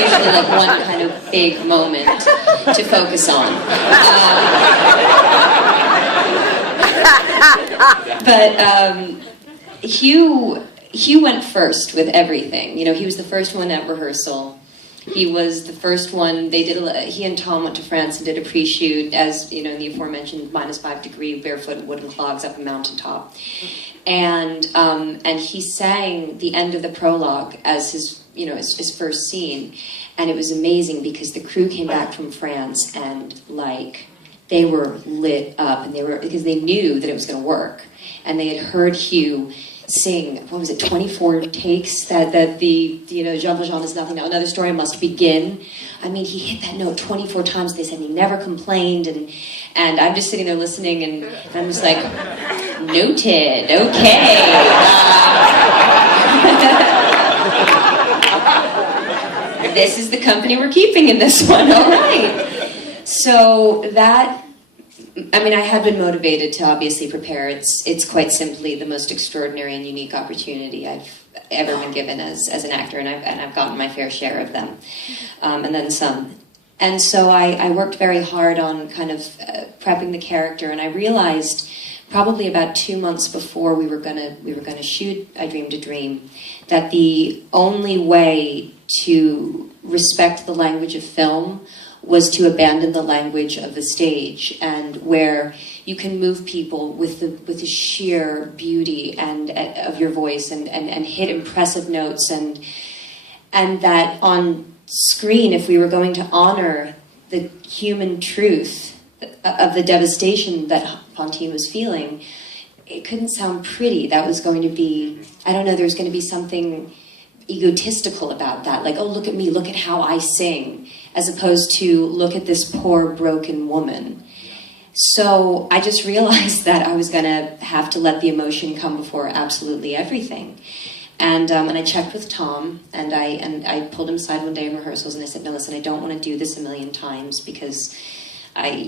usually like one kind of big moment to focus on. But Hugh went first with everything. You know, he was the first one at rehearsal. He was the first one. He and Tom went to France and did a pre-shoot, as you know, in the aforementioned -5-degree barefoot in wooden clogs up a mountaintop. And he sang the end of the prologue as his first scene, and it was amazing because the crew came back from France and like they were lit up, and because they knew that it was going to work, and they had heard Hugh sing, what was it, 24 takes, that the Jean Valjean is nothing now, another story must begin. I mean, he hit that note 24 times. They said he never complained, and I'm just sitting there listening, and I'm just like, noted, okay. This is the company we're keeping in this one, all right. So that, I mean, I had been motivated to obviously prepare. It's quite simply the most extraordinary and unique opportunity I've ever been given as an actor, and I've gotten my fair share of them, and then some. And so I worked very hard on kind of prepping the character, and I realized probably about 2 months before we were gonna shoot I Dreamed a Dream that the only way to respect the language of film was to abandon the language of the stage, and where you can move people with the sheer beauty and of your voice and hit impressive notes, and that on screen, if we were going to honor the human truth of the devastation that Fantine was feeling, it couldn't sound pretty. That was going to be, I don't know, there was going to be something egotistical about that, like, oh, look at me, look at how I sing, as opposed to look at this poor broken woman. So I just realized that I was going to have to let the emotion come before absolutely everything. And I checked with Tom, and I pulled him aside one day in rehearsals, and I said, no, listen, I don't want to do this 1,000,000 times because I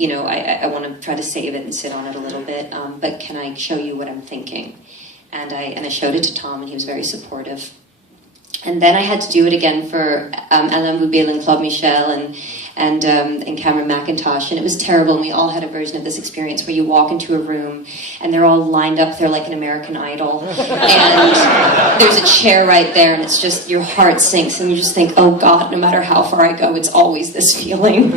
want to try to save it and sit on it a little bit, but can I show you what I'm thinking? And I showed it to Tom, and he was very supportive. And then I had to do it again for Alain Boubille and Claude Michel and Cameron McIntosh, and it was terrible. And we all had a version of this experience where you walk into a room and they're all lined up there like an American Idol, and there's a chair right there, and it's just, your heart sinks, and you just think, oh God, no matter how far I go, it's always this feeling.